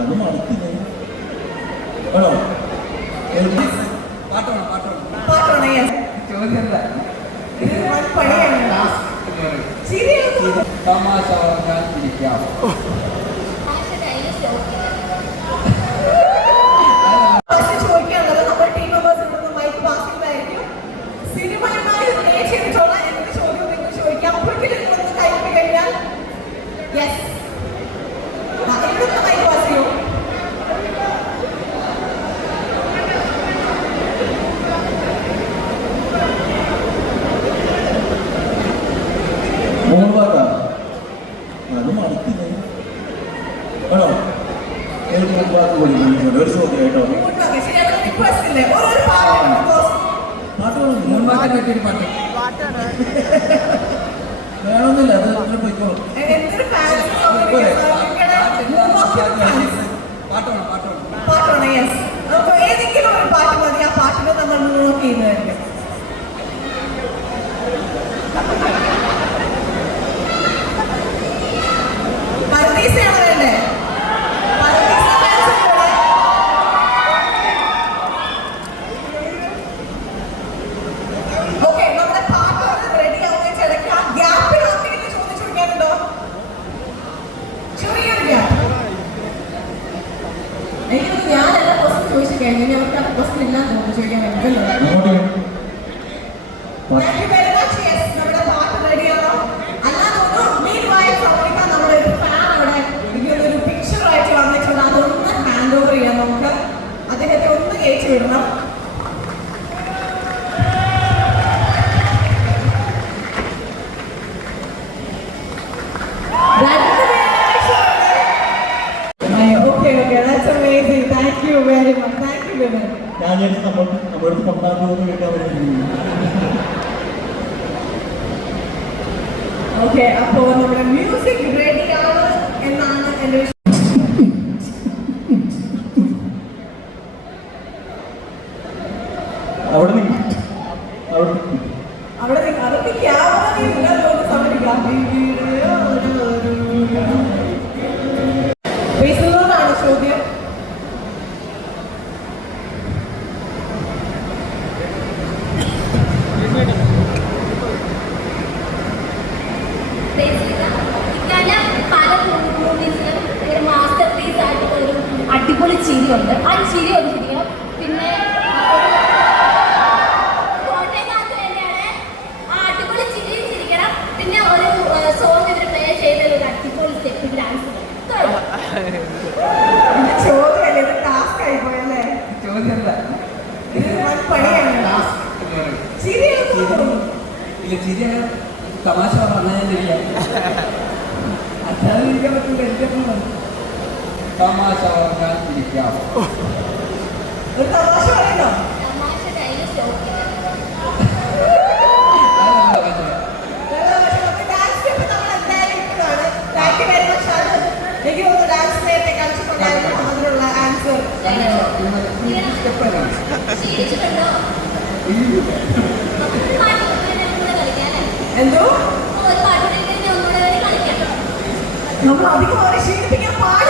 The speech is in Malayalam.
അത് മടുത്തില്ല ആണോ? പാട്ടോണം പാട്ടോണം പാട്ടോണം ചോദ്യം തമാശ പറഞ്ഞാൽ ഇരിക്കാം. ചോദിക്കാനുള്ളത് നമ്മുടെ ടീം മെമ്പേഴ്സിനോട് മൈക്ക് പാസ് ചെയ്തായിരിക്കും. സിനിമയുമായി റിലേറ്റ് ചെയ്തിട്ടുള്ള എന്ത് ചോദ്യം നിങ്ങൾക്ക് ചോദിക്കാം. അപ്പോഴേക്കും നിങ്ങളൊന്ന് കൈവിട്ട് കഴിഞ്ഞാൽ യെസ് എവിടെ മൈക്ക് പാസ് ചെയ്യും. അത് മടുത്തില്ല ആണോ? ഒരു ചോദ്യം കേട്ടോ. വേണമെന്നില്ല, അത് അങ്ങനെ പോയിക്കോളും. പാട്ടോണം പാട്ടോണം പാട്ടോണം യെസ്. അപ്പോൾ ഏതെങ്കിലും ഒരു പാട്ട് മതി. ആ പാട്ടിനെ നമ്മൾ മൂവ് ചെയ്യുന്നതായിരിക്കും. പരദീസയാണോ വേണ്ടേ? ഓക്കെ, നമ്മുടെ പാട്ട് റെഡി ആവുന്ന ചിലക്ക് ആ ഗ്യാപ്പിൽ ആർക്കെങ്കിലും ചോദ്യം ചോദിക്കാനുണ്ടോ? ചെറിയൊരു ഗ്യാപ്പ്. എനിക്കൊന്ന് ഞാൻ എല്ലാ ക്വസ്റ്റ്യൻ ചോദിച്ചു കഴിഞ്ഞു. ഇനി അവർക്ക് ആ ക്വസ്റ്റ്യൻ എല്ലാം തോന്നുന്നു ചോദിക്കാൻ പറ്റുമല്ലോ. Thank you very much. Yes, നമ്മുടെ പാട്ട് റെഡിയാണോ? അല്ലാതെ മീൻവായിൽ സമയത്ത് നമ്മുടെ ഒരു ഫാൻ അവിടെ ഒരു പിക്ചർ ആയിട്ട് വന്നിട്ടുണ്ട്. അതൊന്ന് ഹാൻഡ് ഓവർ ചെയ്യാം. നമുക്ക് അദ്ദേഹത്തെ ഒന്ന് കയറ്റി വിടണം. ഞാൻ നമ്മളടുത്ത് കൊണ്ടാകുന്നത് കേൾക്കാൻ ഓക്കെ, അപ്പോൾ നമ്മുടെ മ്യൂസിക് റെഡിയാണ് എന്നാണ് എൻ്റെ അവിടെ അതൊക്കെ ക്യാമറ സമർപ്പിക്കാം. ബേസിലോടാണ് ചോദ്യം. അടിപൊളി ചിരിയുണ്ട്. ആ ചിരി ഒന്ന് ചിരിക്കണം. പിന്നെ കോട്ടയത്ത് തന്നെയാണ് ആ അടിപൊളി ചിരി ചിരിക്കണം. പിന്നെ ഒരു സോങ് ഇവർ പ്ലേ ചെയ്ത ഒരു അടിപൊളി സ്റ്റെപ്പ് ഡാൻസ് ചോദ്യമല്ലേ, ഇത് ടാസ്ക് ആയി പോയല്ലേ? ചോദ്യം ഇത് പണിയാണ്. ചിരി ഇല്ല, ചിരി തമാശ പറഞ്ഞാൽ ശരിയാ. അല്ലാതെ ഇരിക്കാൻ പറ്റില്ല. എനിക്കപ്പം തമാശ പറഞ്ഞാൽ ഇരിക്കാം. ഒരു തമാശ പറയണോ? തമാശ ഡയലി സ്റ്റോപ്പ് എനിക്ക് തോന്നുന്നു ഡാൻസ് നേരത്തെ കളിച്ചിട്ടുണ്ടായിരുന്നു. അതിനുള്ള ആൻസർ ശീലിച്ചിട്ടുണ്ടോ? എന്തോ ഒരു പാട്ട് ഒന്നുകൂടെ കളിക്കാം. നമ്മൾ അധികം അവരെ ക്ഷീണിപ്പിക്കാൻ പാടില്ല.